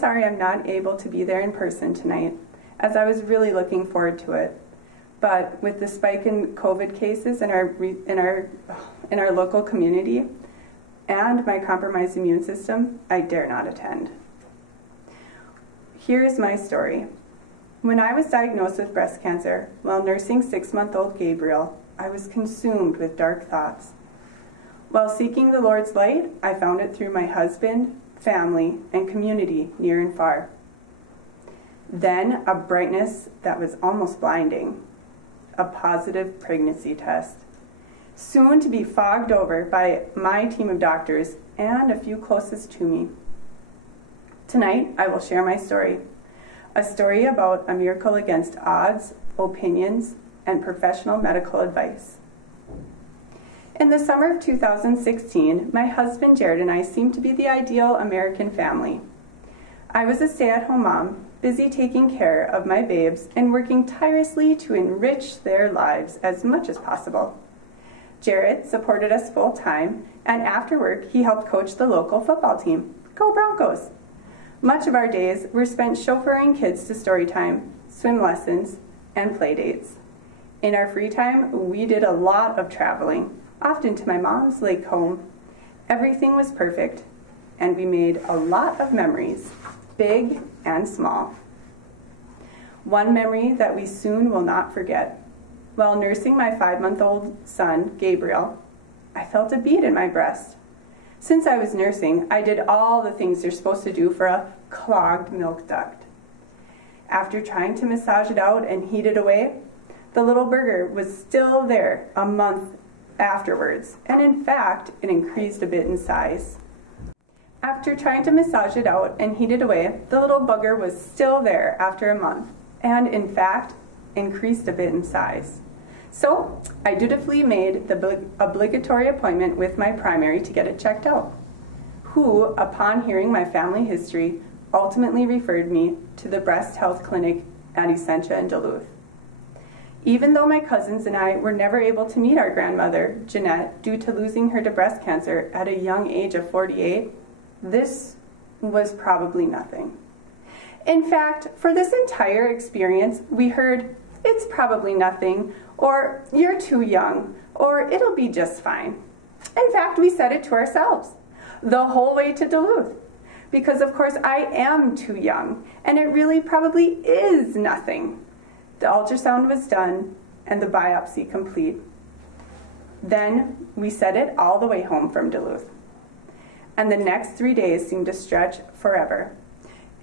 sorry I'm not able to be there in person tonight, as I was really looking forward to it. But with the spike in COVID cases in our local community and my compromised immune system, I dare not attend. Here is my story. When I was diagnosed with breast cancer while nursing 6-month-old Gabriel, I was consumed with dark thoughts. While seeking the Lord's light, I found it through my husband, family, and community near and far. Then a brightness that was almost blinding. A positive pregnancy test, soon to be fogged over by my team of doctors and a few closest to me. Tonight, I will share my story, a story about a miracle against odds, opinions, and professional medical advice. In the summer of 2016, my husband Jared and I seemed to be the ideal American family. I was a stay-at-home mom, busy taking care of my babes and working tirelessly to enrich their lives as much as possible. Jared supported us full-time, and after work, he helped coach the local football team. Go Broncos! Much of our days were spent chauffeuring kids to story time, swim lessons, and play dates. In our free time, we did a lot of traveling, often to my mom's lake home. Everything was perfect, and we made a lot of memories, big and small. One memory that we soon will not forget. While nursing my 5-month-old son, Gabriel, I felt a beat in my breast. Since I was nursing, I did all the things you're supposed to do for a clogged milk duct. After trying to massage it out and heat it away, the little burger was still there a month afterwards, and in fact, it increased a bit in size. After trying to massage it out and heat it away, the little bugger was still there after a month, and in fact, increased a bit in size. So, I dutifully made the obligatory appointment with my primary to get it checked out, who, upon hearing my family history, ultimately referred me to the breast health clinic at Essentia in Duluth. Even though my cousins and I were never able to meet our grandmother, Jeanette, due to losing her to breast cancer at a young age of 48, this was probably nothing. In fact, for this entire experience, we heard, "It's probably nothing," or "You're too young," or "It'll be just fine." In fact, we said it to ourselves the whole way to Duluth, because of course I am too young, and it really probably is nothing. The ultrasound was done, and the biopsy complete. Then we said it all the way home from Duluth. And the next 3 days seemed to stretch forever.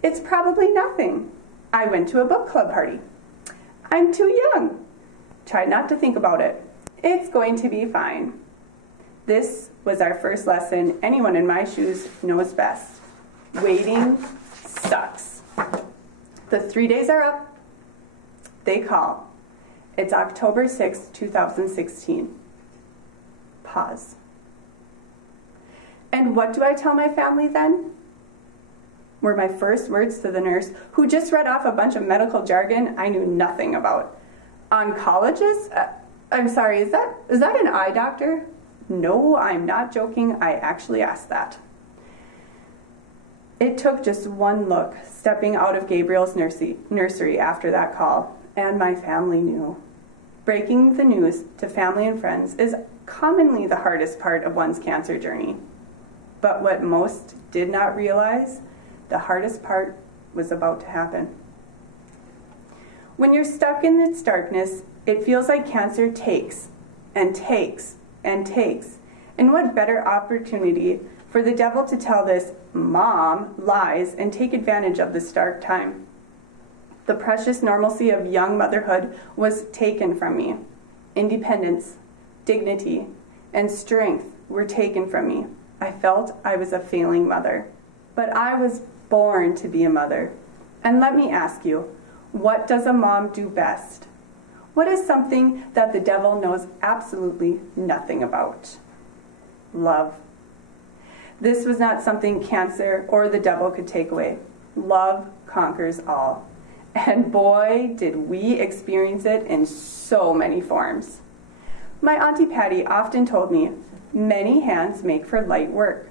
It's probably nothing. I went to a book club party. I'm too young. Tried not to think about it. It's going to be fine. This was our first lesson. Anyone in my shoes knows best. Waiting sucks. The 3 days are up. They call. It's October 6, 2016. Pause. And what do I tell my family then? Were my first words to the nurse, who just read off a bunch of medical jargon I knew nothing about. Oncologist? I'm sorry, is that an eye doctor? No, I'm not joking. I actually asked that. It took just one look, stepping out of Gabriel's nursery after that call, and my family knew. Breaking the news to family and friends is commonly the hardest part of one's cancer journey. But what most did not realize, the hardest part was about to happen. When you're stuck in its darkness, it feels like cancer takes and takes and takes. And what better opportunity for the devil to tell this mom lies and take advantage of this dark time. The precious normalcy of young motherhood was taken from me. Independence, dignity, and strength were taken from me. I felt I was a failing mother. But I was born to be a mother. And let me ask you, what does a mom do best? What is something that the devil knows absolutely nothing about? Love. This was not something cancer or the devil could take away. Love conquers all. And boy, did we experience it in so many forms. My Auntie Patty often told me, many hands make for light work.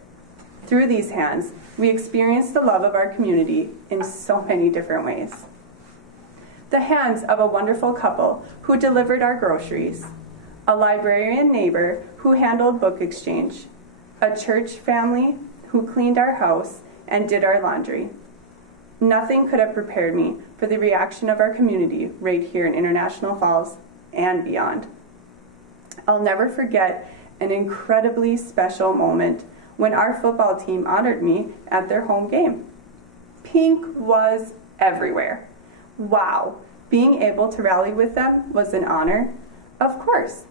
Through these hands, we experience the love of our community in so many different ways. The hands of a wonderful couple who delivered our groceries, a librarian neighbor who handled book exchange, a church family who cleaned our house and did our laundry. Nothing could have prepared me for the reaction of our community right here in International Falls and beyond. I'll never forget an incredibly special moment when our football team honored me at their home game. Pink was everywhere. Wow, being able to rally with them was an honor, of course.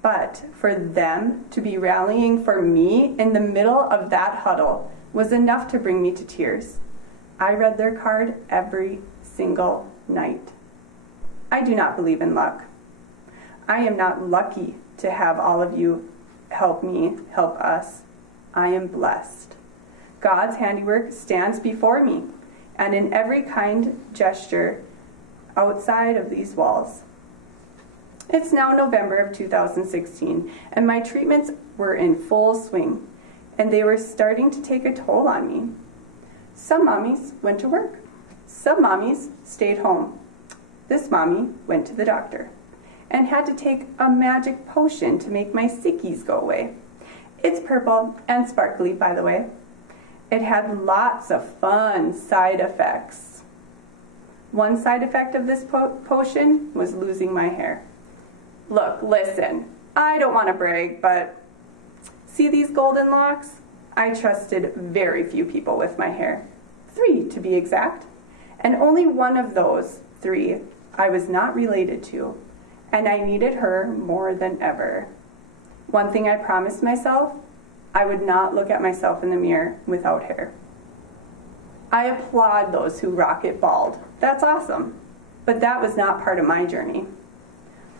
But for them to be rallying for me in the middle of that huddle was enough to bring me to tears. I read their card every single night. I do not believe in luck. I am not lucky to have all of you help me, help us. I am blessed. God's handiwork stands before me, and in every kind gesture outside of these walls. It's now November of 2016, and my treatments were in full swing, and they were starting to take a toll on me. Some mommies went to work. Some mommies stayed home. This mommy went to the doctor and had to take a magic potion to make my sickies go away. It's purple and sparkly, by the way. It had lots of fun side effects. One side effect of this potion was losing my hair. Look, listen, I don't want to brag, but see these golden locks? I trusted very few people with my hair. 3 to be exact. And only one of those 3 I was not related to, and I needed her more than ever. One thing I promised myself, I would not look at myself in the mirror without hair. I applaud those who rock it bald. That's awesome. But that was not part of my journey.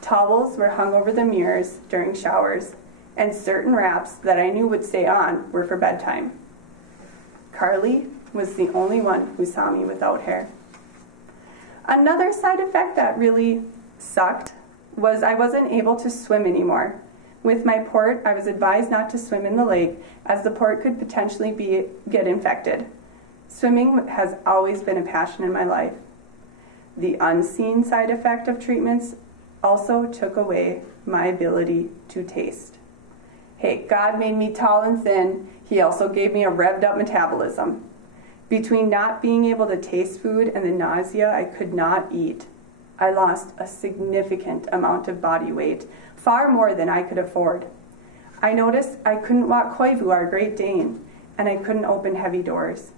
Towels were hung over the mirrors during showers, and certain wraps that I knew would stay on were for bedtime. Carly was the only one who saw me without hair. Another side effect that really sucked was I wasn't able to swim anymore. With my port, I was advised not to swim in the lake as the port could potentially get infected. Swimming has always been a passion in my life. The unseen side effect of treatments also took away my ability to taste. Hey, God made me tall and thin. He also gave me a revved up metabolism. Between not being able to taste food and the nausea I could not eat, I lost a significant amount of body weight, far more than I could afford. I noticed I couldn't walk Koivu, our Great Dane, and I couldn't open heavy doors.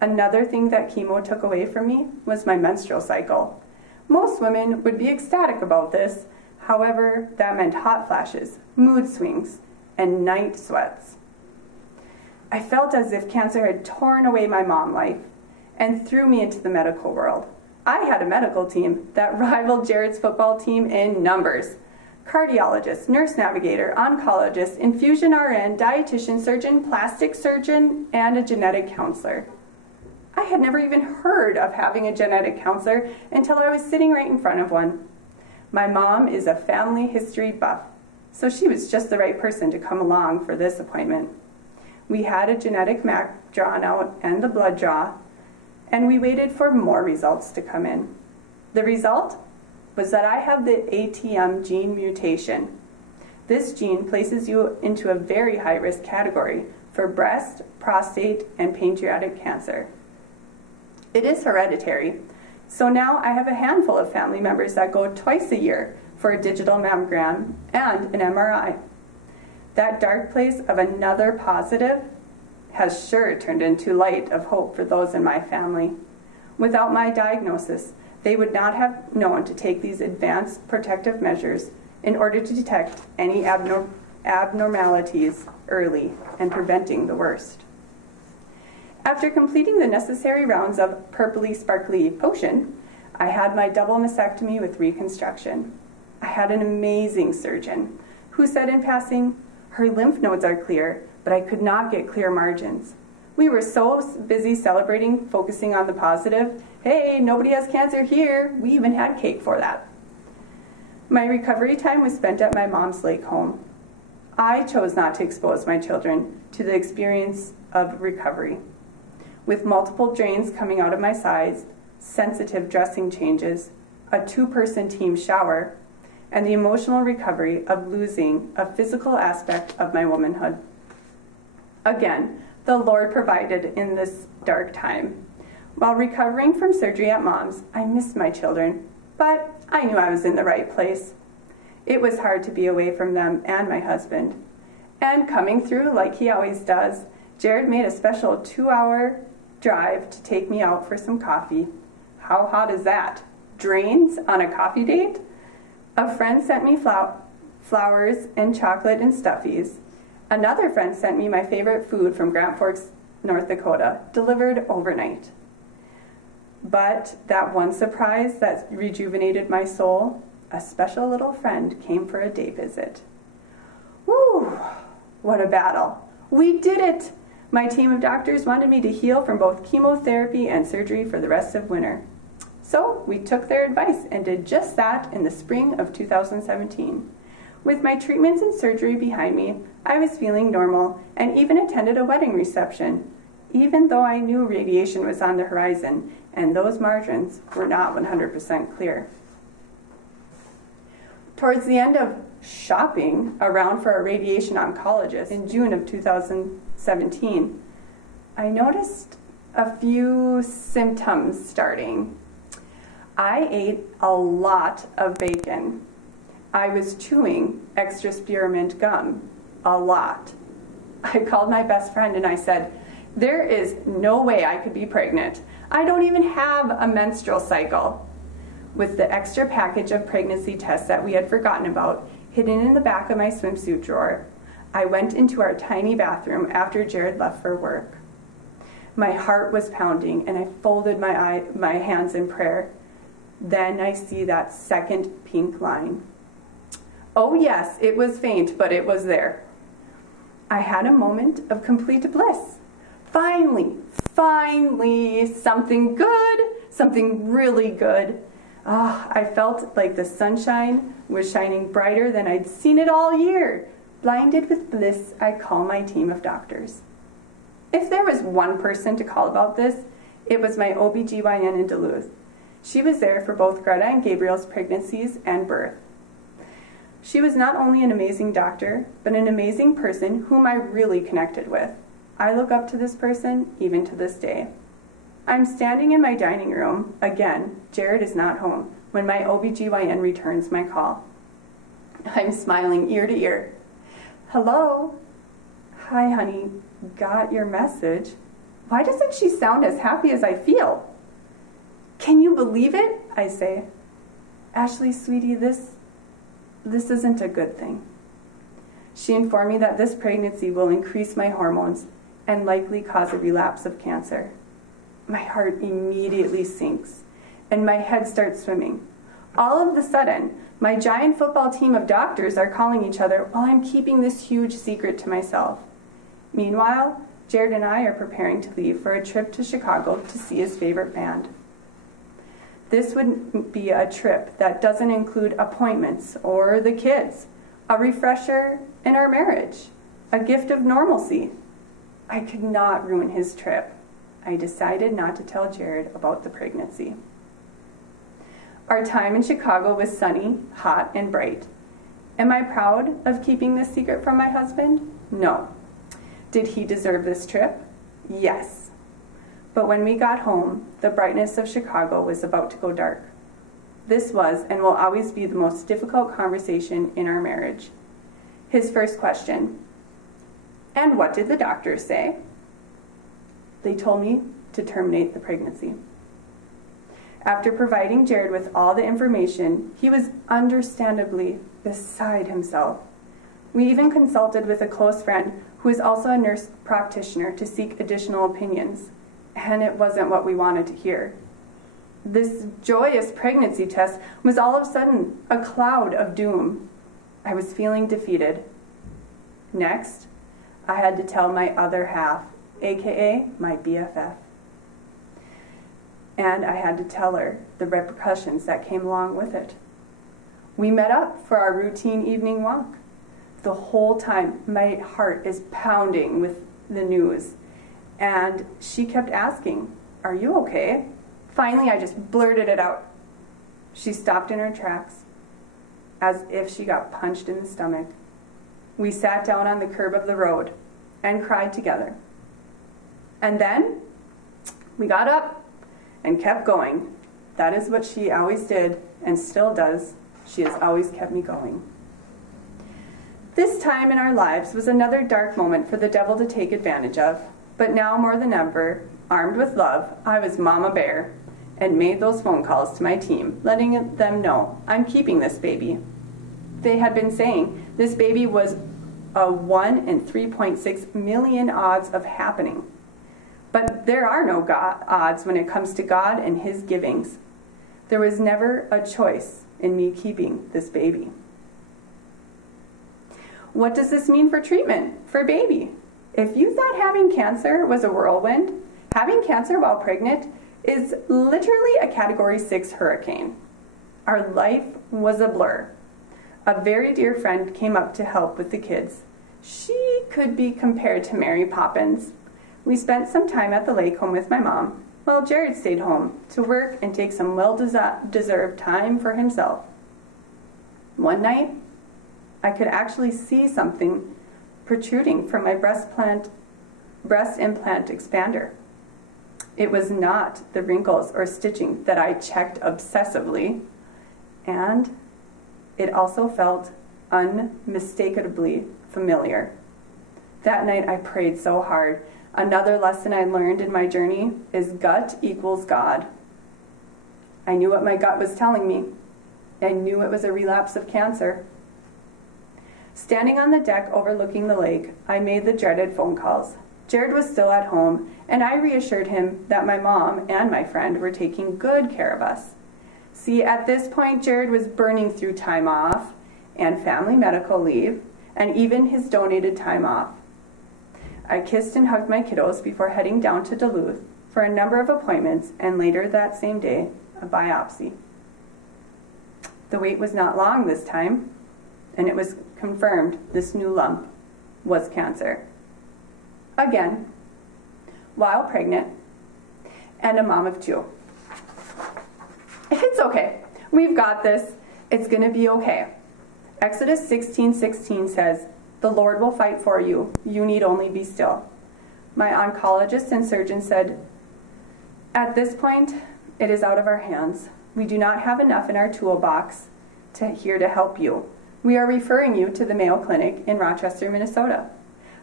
Another thing that chemo took away from me was my menstrual cycle. Most women would be ecstatic about this. However, that meant hot flashes, mood swings, and night sweats. I felt as if cancer had torn away my mom life and threw me into the medical world. I had a medical team that rivaled Jared's football team in numbers. Cardiologist, nurse navigator, oncologist, infusion RN, dietitian, surgeon, plastic surgeon, and a genetic counselor. I had never even heard of having a genetic counselor until I was sitting right in front of one. My mom is a family history buff, so she was just the right person to come along for this appointment. We had a genetic map drawn out and the blood draw, and we waited for more results to come in. The result was that I have the ATM gene mutation. This gene places you into a very high-risk category for breast, prostate, and pancreatic cancer. It is hereditary, so now I have a handful of family members that go twice a year for a digital mammogram and an MRI. That dark place of another positive has sure turned into light of hope for those in my family. Without my diagnosis, they would not have known to take these advanced protective measures in order to detect any abnormalities early and preventing the worst. After completing the necessary rounds of purpley sparkly potion, I had my double mastectomy with reconstruction. I had an amazing surgeon who said in passing, "Her lymph nodes are clear, but I could not get clear margins." We were so busy celebrating, focusing on the positive. Hey, nobody has cancer here. We even had cake for that. My recovery time was spent at my mom's lake home. I chose not to expose my children to the experience of recovery. With multiple drains coming out of my sides, sensitive dressing changes, a 2-person team shower, and the emotional recovery of losing a physical aspect of my womanhood. Again, the Lord provided in this dark time. While recovering from surgery at Mom's, I missed my children, but I knew I was in the right place. It was hard to be away from them and my husband. And coming through like he always does, Jared made a special 2-hour drive to take me out for some coffee. How hot is that? Drains on a coffee date? A friend sent me flowers and chocolate and stuffies. Another friend sent me my favorite food from Grand Forks, North Dakota, delivered overnight. But that one surprise that rejuvenated my soul, a special little friend came for a day visit. Whew, what a battle. We did it! My team of doctors wanted me to heal from both chemotherapy and surgery for the rest of winter. So we took their advice and did just that in the spring of 2017. With my treatments and surgery behind me, I was feeling normal and even attended a wedding reception, even though I knew radiation was on the horizon and those margins were not 100% clear. Towards the end of shopping around for a radiation oncologist in June of 2017, I noticed a few symptoms starting. I ate a lot of bacon. I was chewing extra spearmint gum, a lot. I called my best friend and I said, "There is no way I could be pregnant. I don't even have a menstrual cycle." With the extra package of pregnancy tests that we had forgotten about hidden in the back of my swimsuit drawer, I went into our tiny bathroom after Jared left for work. My heart was pounding and I folded my hands in prayer. Then I see that second pink line. Oh yes, it was faint, but it was there. I had a moment of complete bliss. Finally, something good, something really good. I felt like the sunshine was shining brighter than I'd seen it all year. Blinded with bliss, I call my team of doctors. If there was one person to call about this, it was my OBGYN in Duluth. She was there for both Greta and Gabriel's pregnancies and birth. She was not only an amazing doctor, but an amazing person whom I really connected with. I look up to this person even to this day. I'm standing in my dining room. Again, Jared is not home when my OBGYN returns my call. I'm smiling ear to ear. "Hello?" "Hi, honey. Got your message. Why doesn't she sound as happy as I feel?" "Can you believe it?" I say. "Ashley, sweetie, this isn't a good thing." She informed me that this pregnancy will increase my hormones and likely cause a relapse of cancer. My heart immediately sinks, and my head starts swimming. All of a sudden, my giant football team of doctors are calling each other while I'm keeping this huge secret to myself. Meanwhile, Jared and I are preparing to leave for a trip to Chicago to see his favorite band. This would be a trip that doesn't include appointments or the kids, a refresher in our marriage, a gift of normalcy. I could not ruin his trip. I decided not to tell Jared about the pregnancy. Our time in Chicago was sunny, hot, and bright. Am I proud of keeping this secret from my husband? No. Did he deserve this trip? Yes. But when we got home, the brightness of Chicago was about to go dark. This was and will always be the most difficult conversation in our marriage. His first question, "And what did the doctors say?" They told me to terminate the pregnancy. After providing Jared with all the information, he was understandably beside himself. We even consulted with a close friend who is also a nurse practitioner to seek additional opinions, and it wasn't what we wanted to hear. This joyous pregnancy test was all of a sudden a cloud of doom. I was feeling defeated. Next, I had to tell my other half, aka my BFF. And I had to tell her the repercussions that came along with it. We met up for our routine evening walk. the whole time my heart is pounding with the news. And she kept asking, "Are you okay?" Finally, I just blurted it out. She stopped in her tracks, as if she got punched in the stomach. We sat down on the curb of the road and cried together. And then we got up and kept going. That is what she always did and still does. She has always kept me going. This time in our lives was another dark moment for the devil to take advantage of. But now more than ever, armed with love, I was Mama Bear and made those phone calls to my team, letting them know I'm keeping this baby. They had been saying this baby was a 1 in 3.6 million odds of happening. But there are no odds when it comes to God and His givings. There was never a choice in me keeping this baby. What does this mean for treatment for baby? If you thought having cancer was a whirlwind, having cancer while pregnant is literally a Category 6 hurricane. Our life was a blur. A very dear friend came up to help with the kids. She could be compared to Mary Poppins. We spent some time at the lake home with my mom, while Jared stayed home to work and take some well-deserved time for himself. One night, I could actually see something protruding from my breast implant expander. It was not the wrinkles or stitching that I checked obsessively, and it also felt unmistakably familiar. That night I prayed so hard. Another lesson I learned in my journey is gut equals God. I knew what my gut was telling me. I knew it was a relapse of cancer. Standing on the deck overlooking the lake, I made the dreaded phone calls. Jared was still at home, and I reassured him that my mom and my friend were taking good care of us. See, at this point, Jared was burning through time off and family medical leave, and even his donated time off. I kissed and hugged my kiddos before heading down to Duluth for a number of appointments, and later that same day, a biopsy. The wait was not long this time, and it was confirmed this new lump was cancer. Again, while pregnant, and a mom of 2. It's okay. We've got this. It's going to be okay. Exodus 16:16 says, "The Lord will fight for you. You need only be still." My oncologist and surgeon said, "At this point, it is out of our hands. We do not have enough in our toolbox here to help you. We are referring you to the Mayo Clinic in Rochester, Minnesota.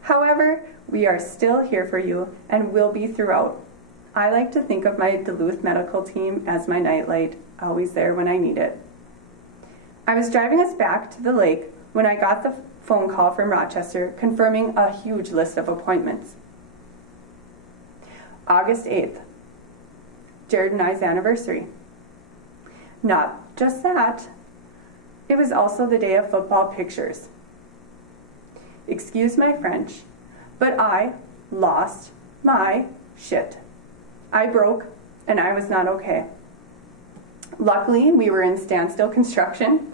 However, we are still here for you and will be throughout. I like to think of my Duluth medical team as my nightlight, always there when I need it." I was driving us back to the lake when I got the phone call from Rochester confirming a huge list of appointments. August 8th, Jared and I's anniversary. Not just that, it was also the day of football pictures. Excuse my French, but I lost my shit. I broke, and I was not okay. Luckily, we were in standstill construction.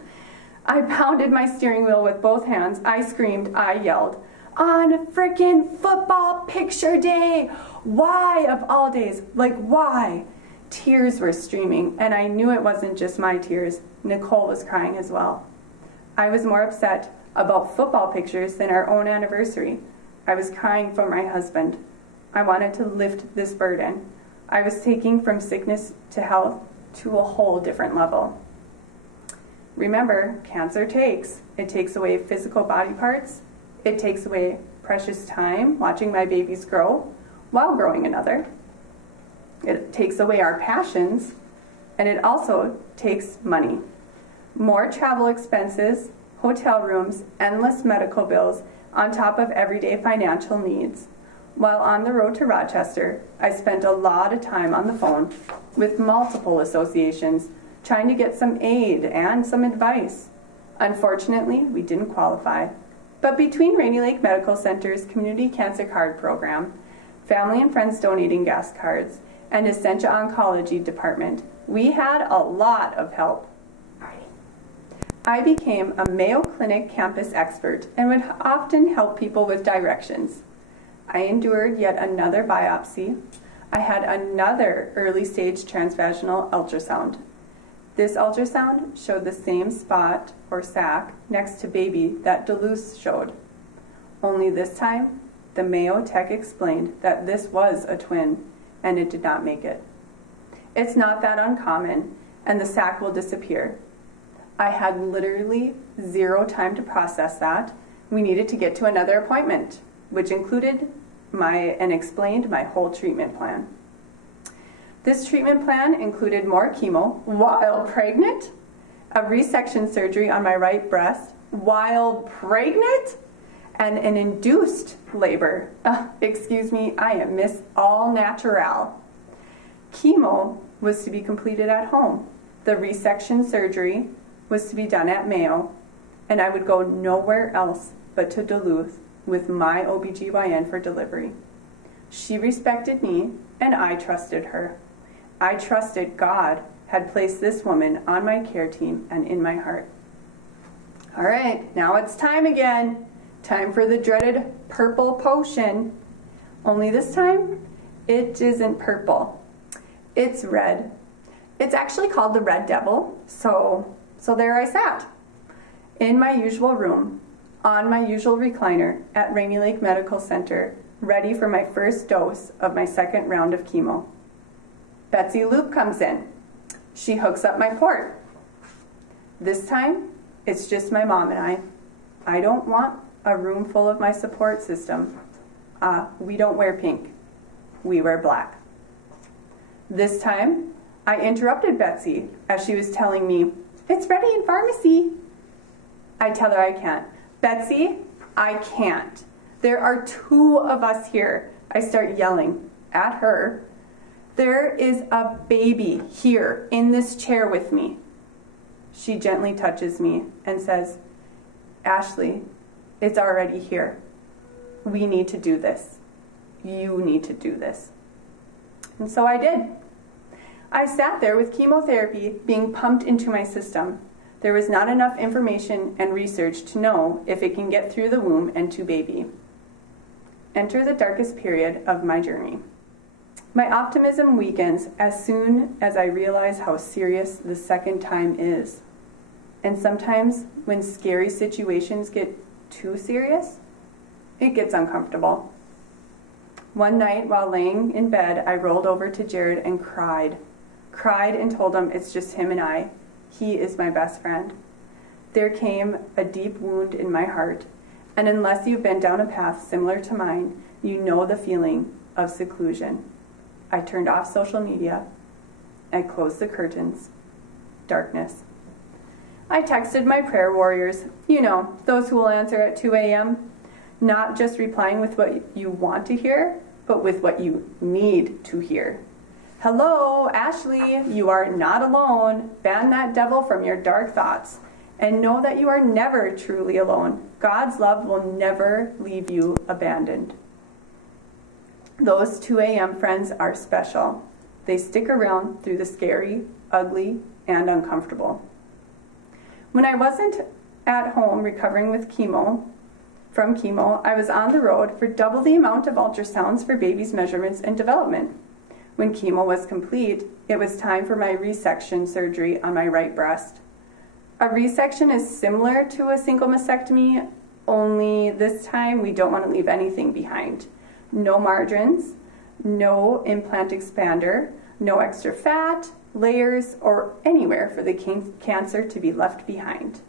I pounded my steering wheel with both hands. I screamed, I yelled, "On frickin' football picture day! Why of all days? Like, why?" Tears were streaming, and I knew it wasn't just my tears. Nicole was crying as well. I was more upset about football pictures than our own anniversary. I was crying for my husband. I wanted to lift this burden. I was taking from sickness to health to a whole different level. Remember, cancer takes. It takes away physical body parts. It takes away precious time watching my babies grow while growing another. It takes away our passions, and it also takes money. More travel expenses, hotel rooms, endless medical bills, on top of everyday financial needs. While on the road to Rochester, I spent a lot of time on the phone with multiple associations trying to get some aid and some advice. Unfortunately, we didn't qualify. But between Rainy Lake Medical Center's Community Cancer Card Program, family and friends donating gas cards, and Essentia Oncology Department, we had a lot of help. I became a Mayo Clinic campus expert and would often help people with directions. I endured yet another biopsy. I had another early stage transvaginal ultrasound. This ultrasound showed the same spot or sac next to baby that Duluth showed. Only this time, the Mayo tech explained that this was a twin and it did not make it. It's not that uncommon, and the sac will disappear. I had literally zero time to process that. We needed to get to another appointment, which included and explained my whole treatment plan. This treatment plan included more chemo while pregnant, a resection surgery on my right breast while pregnant, and an induced labor. Excuse me, I am Miss All Natural. Chemo was to be completed at home. The resection surgery was to be done at Mayo, and I would go nowhere else but to Duluth with my OBGYN for delivery. She respected me, and I trusted her. I trusted God had placed this woman on my care team and in my heart. All right, now it's time again. Time for the dreaded purple potion. Only this time, it isn't purple. It's red. It's actually called the Red Devil, so there I sat, in my usual room, on my usual recliner at Rainy Lake Medical Center, ready for my first dose of my second round of chemo. Betsy Loop comes in. She hooks up my port. This time, it's just my mom and I. I don't want a room full of my support system. We don't wear pink. We wear black. This time, I interrupted Betsy as she was telling me, "It's ready in pharmacy." I tell her I can't. "Betsy, I can't. There are two of us here." I start yelling at her. "There is a baby here in this chair with me." She gently touches me and says, "Ashley, it's already here. We need to do this. You need to do this." And so I did. I sat there with chemotherapy being pumped into my system. There was not enough information and research to know if it can get through the womb and to baby. Enter the darkest period of my journey. My optimism weakens as soon as I realize how serious the second time is. And sometimes when scary situations get too serious, it gets uncomfortable. One night while laying in bed, I rolled over to Jared and cried and told him it's just him and I. He is my best friend. There came a deep wound in my heart, and unless you've been down a path similar to mine, you know the feeling of seclusion. I turned off social media. I closed the curtains. Darkness. I texted my prayer warriors, those who will answer at 2 a.m., not just replying with what you want to hear, but with what you need to hear. "Hello, Ashley, you are not alone. Ban that devil from your dark thoughts. And know that you are never truly alone. God's love will never leave you abandoned." Those 2 a.m. friends are special. They stick around through the scary, ugly, and uncomfortable. When I wasn't at home recovering from chemo, I was on the road for double the amount of ultrasounds for baby's measurements and development. When chemo was complete, it was time for my resection surgery on my right breast. A resection is similar to a single mastectomy, only this time we don't want to leave anything behind. No margins, no implant expander, no extra fat, layers, or anywhere for the cancer to be left behind.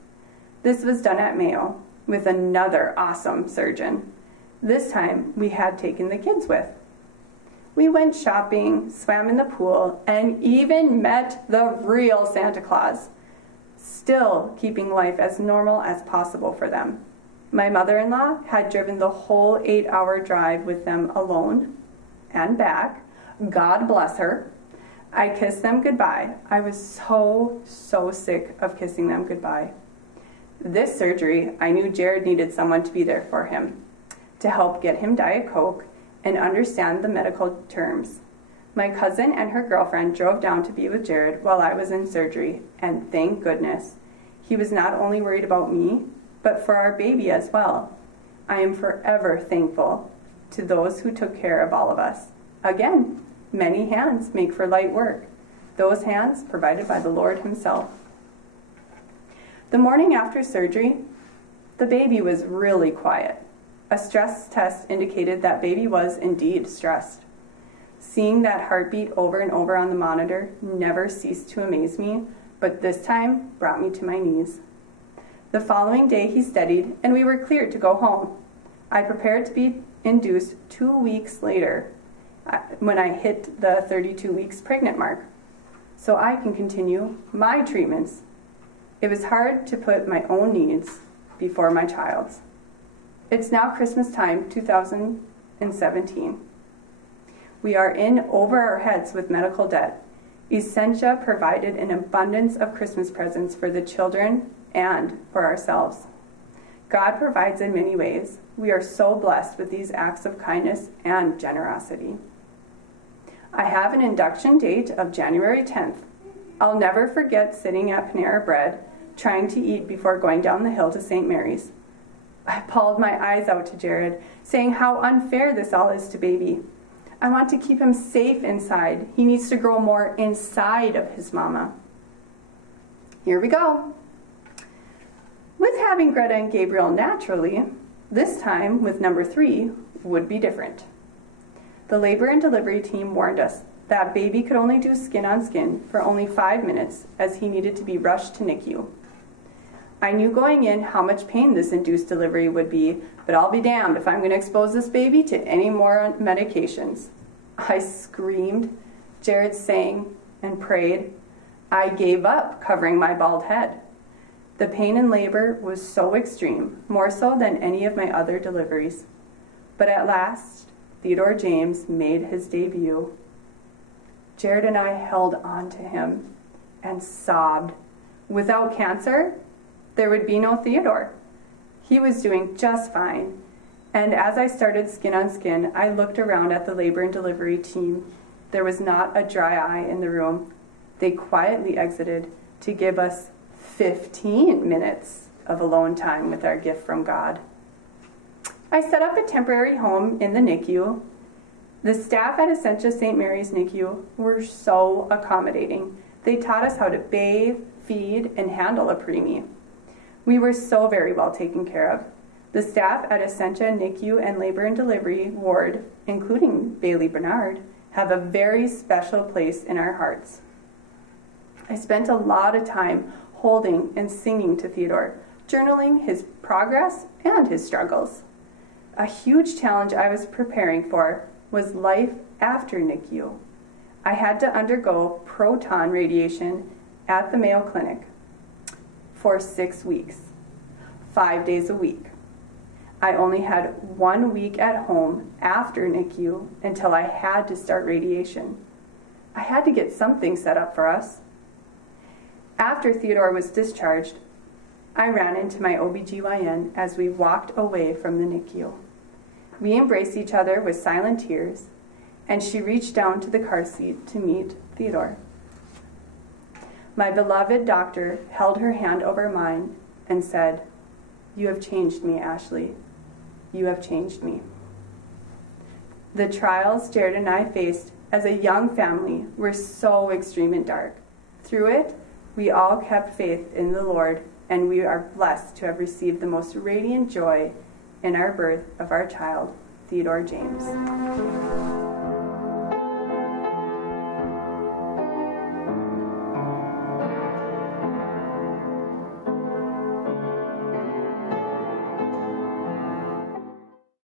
This was done at Mayo with another awesome surgeon. This time we had taken the kids with. We went shopping, swam in the pool, and even met the real Santa Claus, still keeping life as normal as possible for them. My mother-in-law had driven the whole 8-hour drive with them alone and back. God bless her. I kissed them goodbye. I was so sick of kissing them goodbye. This surgery, I knew Jared needed someone to be there for him, to help get him Diet Coke and understand the medical terms. My cousin and her girlfriend drove down to be with Jared while I was in surgery, and thank goodness. He was not only worried about me, but for our baby as well. I am forever thankful to those who took care of all of us. Again, many hands make for light work. Those hands provided by the Lord himself. The morning after surgery, the baby was really quiet. A stress test indicated that baby was indeed stressed. Seeing that heartbeat over and over on the monitor never ceased to amaze me, but this time brought me to my knees. The following day he steadied, and we were cleared to go home. I prepared to be induced 2 weeks later when I hit the 32 weeks pregnant mark, so I can continue my treatments. It was hard to put my own needs before my child's. It's now Christmas time, 2017. We are in over our heads with medical debt. Essentia provided an abundance of Christmas presents for the children and for ourselves. God provides in many ways. We are so blessed with these acts of kindness and generosity. I have an induction date of January 10th. I'll never forget sitting at Panera Bread, trying to eat before going down the hill to St. Mary's. I bawled my eyes out to Jared, saying how unfair this all is to baby. I want to keep him safe inside. He needs to grow more inside of his mama. Here we go. With having Greta and Gabriel naturally, this time with number 3 would be different. The labor and delivery team warned us that baby could only do skin on skin for only 5 minutes as he needed to be rushed to NICU. I knew going in how much pain this induced delivery would be, but I'll be damned if I'm going to expose this baby to any more medications. I screamed. Jared sang and prayed. I gave up covering my bald head. The pain in labor was so extreme, more so than any of my other deliveries. But at last, Theodore James made his debut. Jared and I held on to him and sobbed. Without cancer, there would be no Theodore. He was doing just fine. And as I started skin on skin, I looked around at the labor and delivery team. There was not a dry eye in the room. They quietly exited to give us 15 minutes of alone time with our gift from God. I set up a temporary home in the NICU. The staff at Essentia St. Mary's NICU were so accommodating. They taught us how to bathe, feed, and handle a preemie. We were so very well taken care of. The staff at Essentia NICU and Labor and Delivery Ward, including Bailey Bernard, have a very special place in our hearts. I spent a lot of time holding and singing to Theodore, journaling his progress and his struggles. A huge challenge I was preparing for was life after NICU. I had to undergo proton radiation at the Mayo Clinic for 6 weeks, 5 days a week. I only had 1 week at home after NICU until I had to start radiation. I had to get something set up for us. After Theodore was discharged, I ran into my OBGYN as we walked away from the NICU. We embraced each other with silent tears, and she reached down to the car seat to meet Theodore. My beloved doctor held her hand over mine and said, "You have changed me, Ashley. You have changed me." The trials Jared and I faced as a young family were so extreme and dark. Through it, we all kept faith in the Lord, and we are blessed to have received the most radiant joy in our birth of our child, Theodore James.